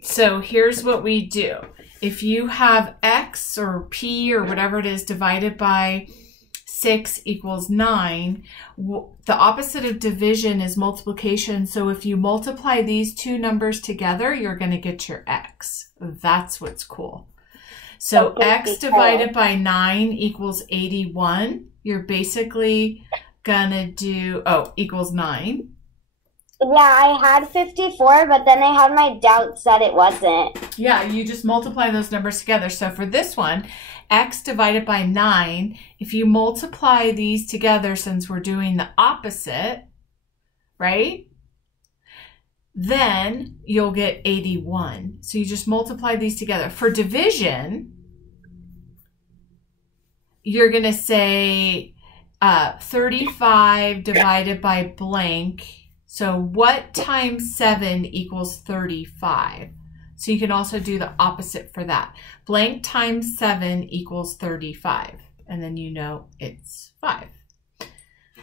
So here's what we do. If you have X or P or whatever it is divided by 6 equals 9, the opposite of division is multiplication. So if you multiply these two numbers together, you're going to get your X. That's what's cool. So X divided by 9 equals 81. You're basically going to do, equals 9. Yeah, I had 54, but then I had my doubts that it wasn't. Yeah, you just multiply those numbers together. So for this one, X divided by 9, if you multiply these together, since we're doing the opposite, right? Then you'll get 81. So you just multiply these together. For division, you're going to say 35 divided by blank. So what times 7 equals 35? So you can also do the opposite for that. Blank times 7 equals 35. And then you know it's 5.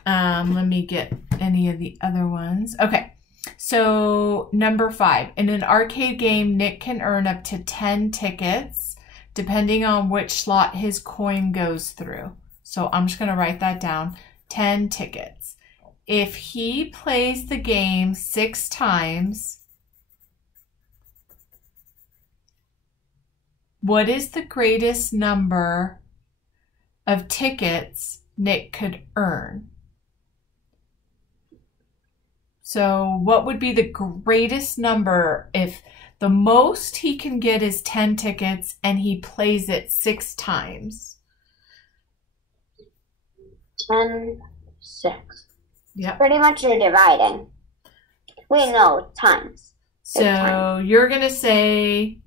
Let me get any of the other ones. Okay, so number 5. In an arcade game, Nick can earn up to 10 tickets depending on which slot his coin goes through. So I'm just going to write that down. 10 tickets. If he plays the game 6 times, what is the greatest number of tickets Nick could earn? So what would be the greatest number if the most he can get is 10 tickets and he plays it 6 times? 10, 6. Yep. Pretty much you're dividing. Wait, no, times. So you're going to say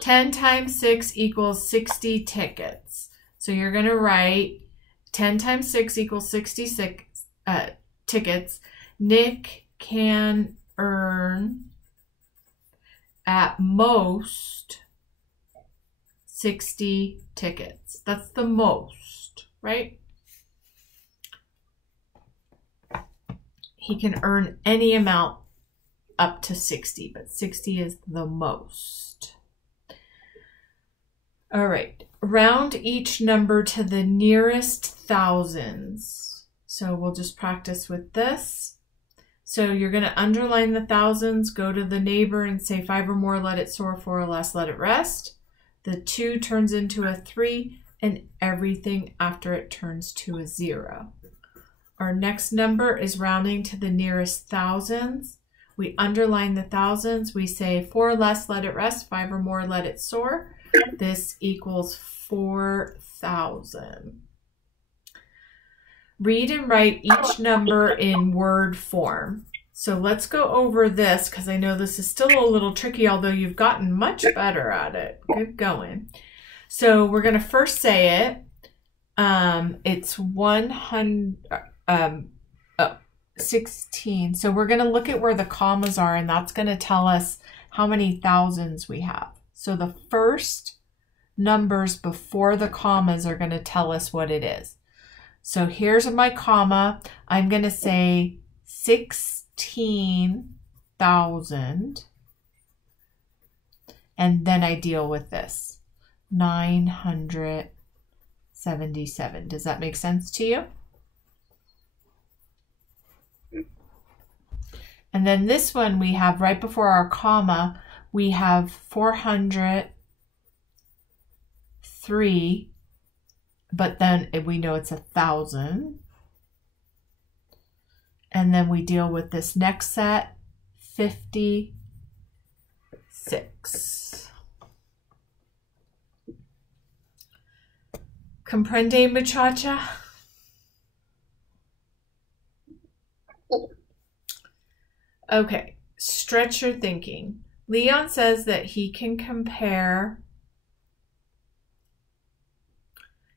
10 times 6 equals 60 tickets. So you're going to write 10 times 6 equals 66 tickets. Nick can earn at most 60 tickets. That's the most, right? He can earn any amount up to 60, but 60 is the most. All right, round each number to the nearest thousands. So we'll just practice with this. So you're going to underline the thousands, go to the neighbor and say 5 or more, let it soar, 4 or less, let it rest. The 2 turns into a 3, and everything after it turns to a 0. Our next number is rounding to the nearest thousands. We underline the thousands. We say 4 or less, let it rest. 5 or more, let it soar. This equals 4,000. Read and write each number in word form. So let's go over this because I know this is still a little tricky, although you've gotten much better at it. Good going. So we're going to first say it. It's 16. So we're going to look at where the commas are, and that's going to tell us how many thousands we have. So the first numbers before the commas are going to tell us what it is. So here's my comma. I'm going to say 16,000. And then I deal with this. 977. Does that make sense to you? And then this one we have right before our comma, we have 403, but then we know it's 1,000. And then we deal with this next set, 56. Comprende, muchacha? Okay, stretch your thinking. Leon says that he can compare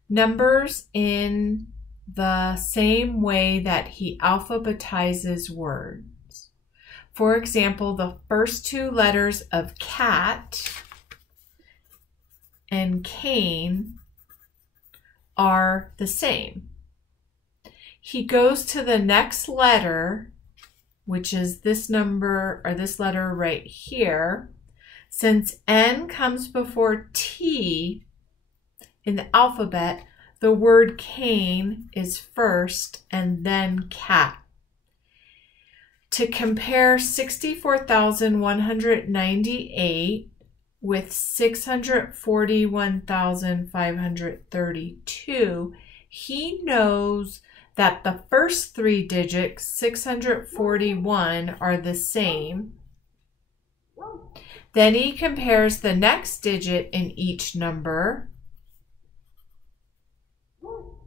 numbers in the same way that he alphabetizes words. For example, the first 2 letters of cat and cane are the same. He goes to the next letter which is this number or this letter right here, since N comes before T in the alphabet, the word cane is first and then cat. To compare 64,198 with 641,532, he knows that the first three digits, 641, are the same. Then he compares the next digit in each number.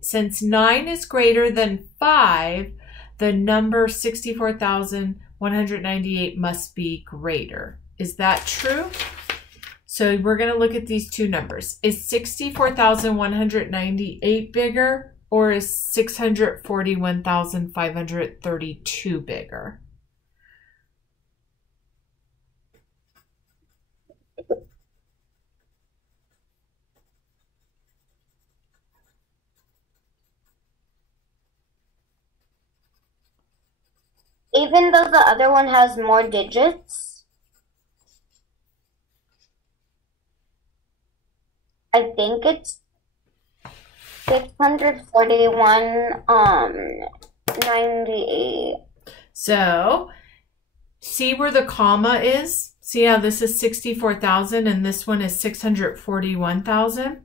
Since 9 is greater than 5, the number 64,198 must be greater. Is that true? So we're going to look at these two numbers. Is 64,198 bigger, or is 641,532 bigger? Even though the other one has more digits, I think it's 641, 98. So, see where the comma is? See how this is 64,000 and this one is 641,000?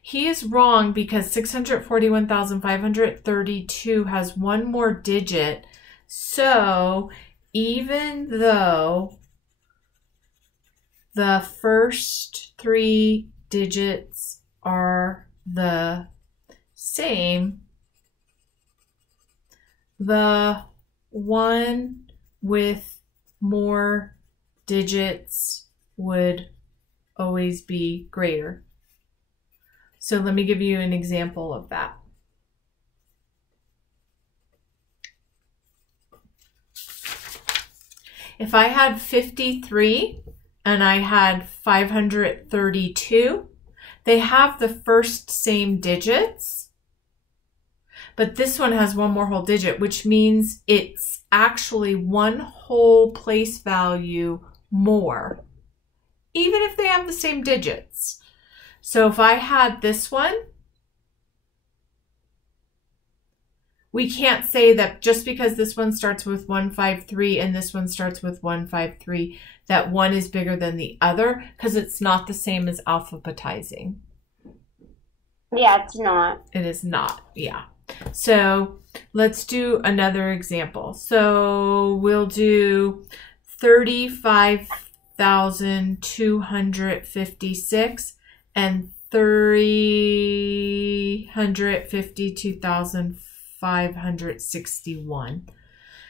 He is wrong because 641,532 has one more digit. So, even though the first three digits are the same, the one with more digits would always be greater. So let me give you an example of that. If I had 53 and I had 532, they have the first same digits, but this one has one more whole digit, which means it's actually one whole place value more, even if they have the same digits. So if I had this one, we can't say that just because this one starts with 153 and this one starts with 153, that one is bigger than the other, because it's not the same as alphabetizing. Yeah, it's not. It is not, yeah. So let's do another example. So we'll do 35,256 and 352,561.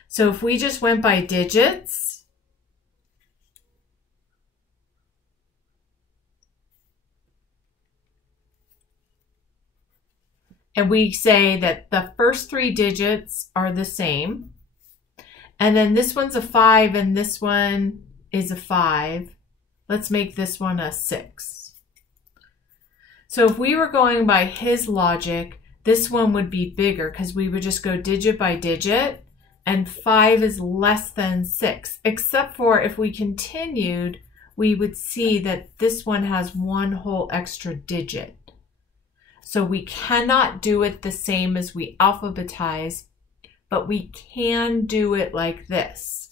So if we just went by digits, and we say that the first three digits are the same, and then this one's a 5 and this one is a 5. Let's make this one a 6. So if we were going by his logic, this one would be bigger because we would just go digit by digit, and 5 is less than 6. Except for if we continued, we would see that this one has one whole extra digit. So we cannot do it the same as we alphabetize, but we can do it like this.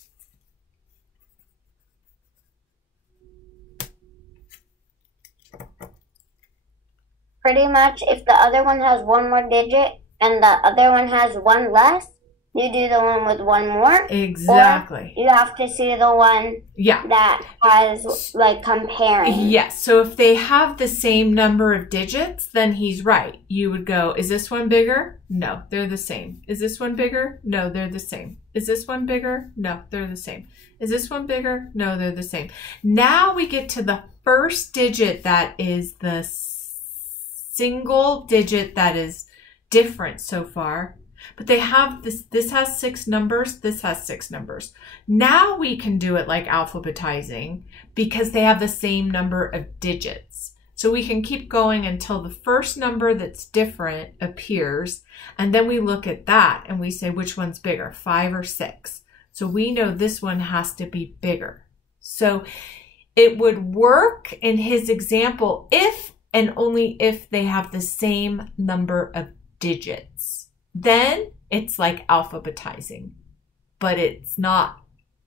Pretty much, if the other one has one more digit and the other one has one less, you do the one with one more. Exactly. Or you have to see the one that has, like, comparing. Yes. So if they have the same number of digits, then he's right. You would go, is this one bigger? No, they're the same. Is this one bigger? No, they're the same. Is this one bigger? No, they're the same. Is this one bigger? No, they're the same. Now we get to the first digit that is the single digit that is different so far. But they have this has 6 numbers, this has 6 numbers. Now we can do it like alphabetizing because they have the same number of digits. So we can keep going until the first number that's different appears, and then we look at that and we say which one's bigger, 5 or 6. So we know this one has to be bigger. So it would work in his example if and only if they have the same number of digits. Then it's like alphabetizing, but it's not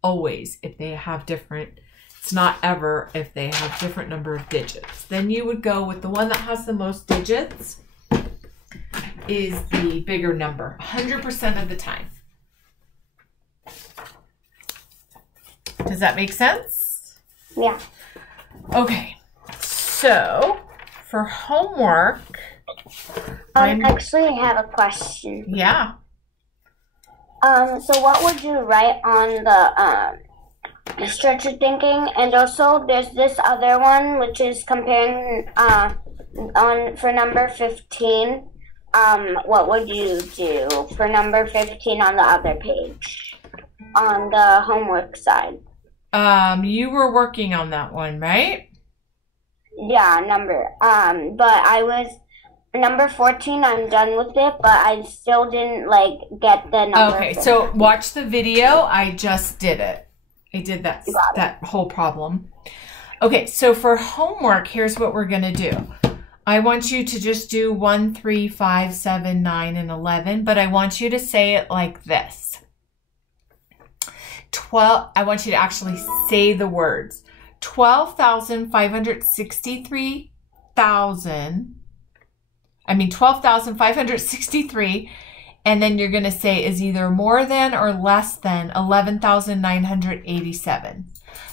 always if they have different, it's not ever if they have different number of digits. Then you would go with the one that has the most digits is the bigger number 100% of the time. Does that make sense? Yeah. Okay, so for homework, Actually, I have a question. Yeah. So what would you write on the structured thinking? And also, there's this other one which is comparing on for number 15. What would you do for number 15 on the other page on the homework side? You were working on that one, right? Yeah, but I was number 14. I'm done with it, but I still didn't like get the number. Okay, so watch the video. I just did it. I did that whole problem. Okay, so for homework, here's what we're gonna do. I want you to just do 1, 3, 5, 7, 9, and 11, but I want you to say it like this. 12. I want you to actually say the words. 12,563, and then you're going to say is either more than or less than 11,987.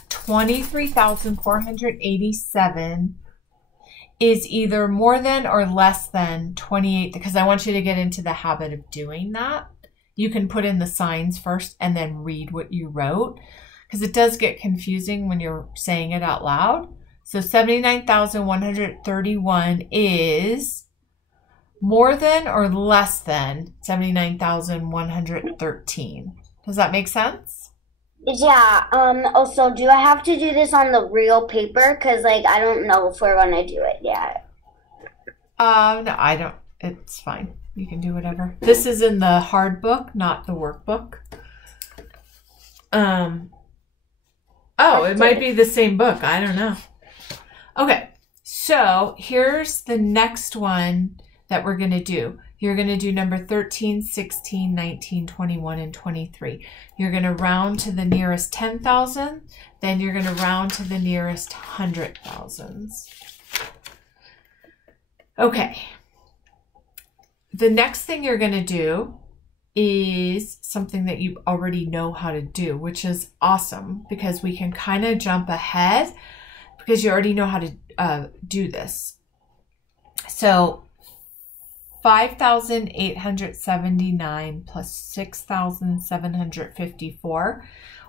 23,487 is either more than or less than 28, because I want you to get into the habit of doing that. You can put in the signs first and then read what you wrote, because it does get confusing when you're saying it out loud. So 79,131 is more than or less than 79,113. Does that make sense? Yeah. Also, do I have to do this on the real paper? Because, like, I don't know if we're going to do it yet. No, I don't. It's fine. You can do whatever. This is in the hard book, not the workbook. Oh, it might be the same book. I don't know. Okay, so here's the next one that we're going to do. You're going to do number 13, 16, 19, 21, and 23. You're going to round to the nearest 10,000. Then you're going to round to the nearest 100,000s. Okay. The next thing you're going to do is something that you already know how to do, which is awesome because we can kind of jump ahead because you already know how to do this. So 5,879 plus 6,754.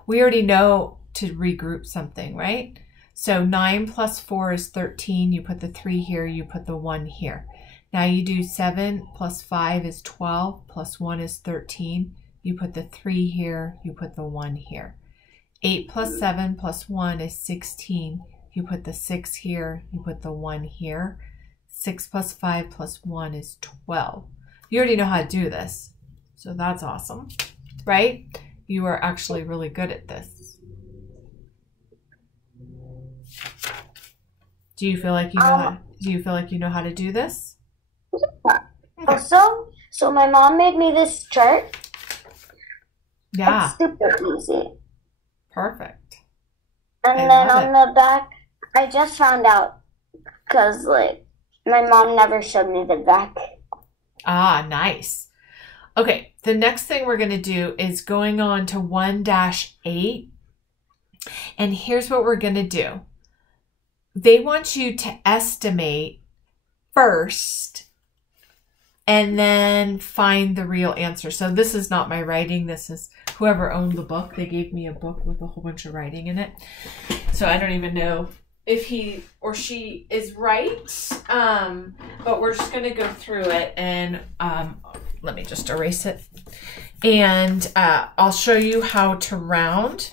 We already know to regroup something, right? So 9 plus 4 is 13. You put the 3 here, you put the 1 here. Now you do 7 plus 5 is 12, plus 1 is 13. You put the 3 here, you put the 1 here. 8 plus 7 plus 1 is 16. You put the 6 here, you put the 1 here. 6 plus 5 plus 1 is 12. You already know how to do this, so that's awesome, right? You are actually really good at this. Do you feel like you know how to do this? Okay. Also, so my mom made me this chart. Yeah. It's super easy. Perfect. And then on the back, I just found out because like my mom never showed me the back. Ah, nice. Okay, the next thing we're going to do is going on to 1-8. And here's what we're going to do. They want you to estimate first and then find the real answer. So this is not my writing. This is whoever owned the book. They gave me a book with a whole bunch of writing in it. So I don't even know if he or she is right. But we're just going to go through it and let me just erase it. And I'll show you how to round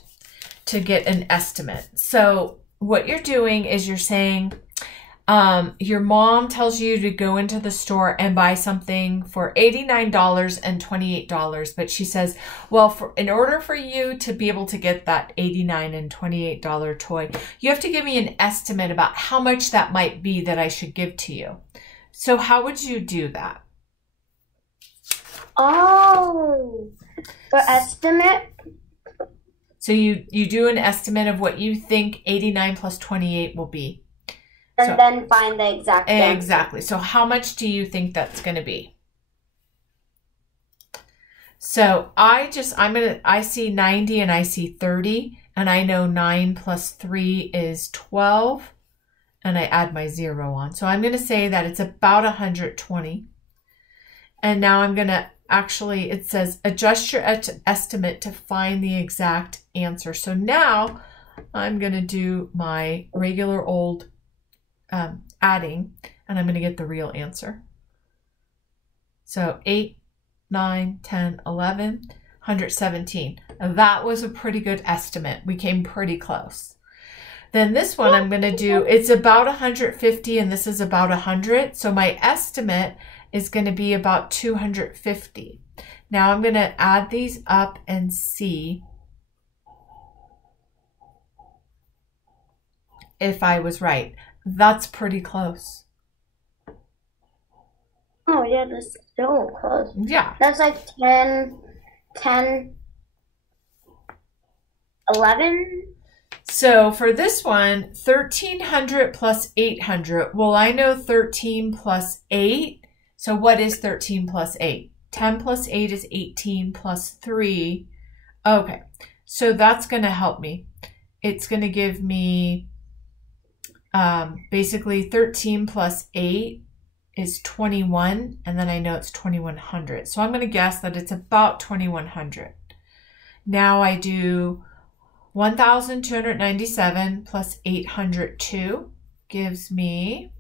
to get an estimate. So what you're doing is you're saying, Your mom tells you to go into the store and buy something for $89 and $28, but she says, well, in order for you to be able to get that $89 and $28 toy, you have to give me an estimate about how much that might be that I should give to you. So how would you do that? Oh, for estimate? So you do an estimate of what you think 89 plus 28 will be. And then find the exact answer. Exactly. So how much do you think that's going to be? So I see 90 and I see 30, and I know 9 plus 3 is 12, and I add my 0 on. So I'm going to say that it's about 120. And now I'm going to actually, it says adjust your estimate to find the exact answer. So now I'm going to do my regular old adding, and I'm going to get the real answer. So 8, 9, 10, 11, 117. Now that was a pretty good estimate. We came pretty close. Then this one I'm going to do, it's about 150 and this is about 100. So my estimate is going to be about 250. Now I'm going to add these up and see if I was right. That's pretty close. Oh, yeah, that's so close. Yeah. That's like 10, 11. So for this one, 1,300 plus 800. Well, I know 13 plus 8. So what is 13 plus 8? 10 plus 8 is 18 plus 3. Okay, so that's going to help me. It's going to give me basically 13 plus 8 is 21, and then I know it's 2,100. So I'm going to guess that it's about 2,100. Now I do 1,297 plus 802 gives me,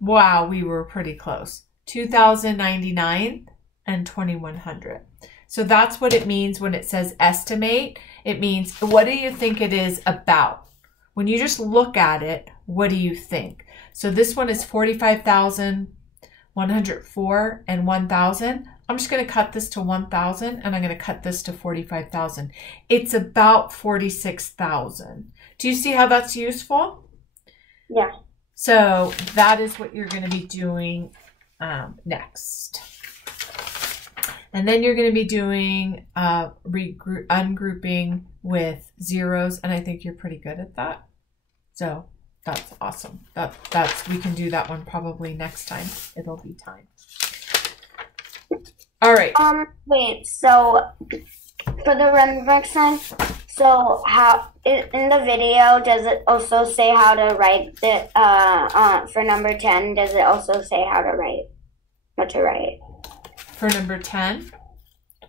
wow, we were pretty close, 2,099 and 2,100. So that's what it means when it says estimate. It means, what do you think it is about? When you just look at it, what do you think? So this one is 45,104 and 1,000. I'm just going to cut this to 1,000 and I'm going to cut this to 45,000. It's about 46,000. Do you see how that's useful? Yeah. So that is what you're going to be doing next. And then you're going to be doing ungrouping with zeros, and I think you're pretty good at that. So that's awesome. That's we can do that one probably next time. It'll be time. All right. Wait. So for the remembrance sign, so how in the video does it also say how to write the for number 10? Does it also say how to write? What to write? For number 10?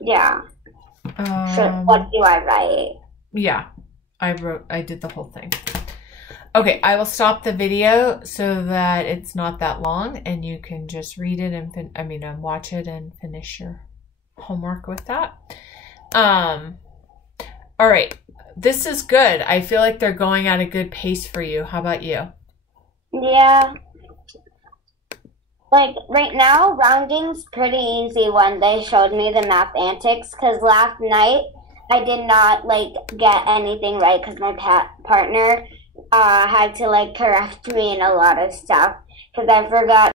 Yeah. So what do I write? Yeah, I did the whole thing. Okay, I will stop the video so that it's not that long and you can just read it and watch it and finish your homework with that. All right, this is good. I feel like they're going at a good pace for you. How about you? Yeah. Like, right now, rounding's pretty easy when they showed me the math antics, because last night I did not, get anything right because my partner had to, correct me in a lot of stuff, because I forgot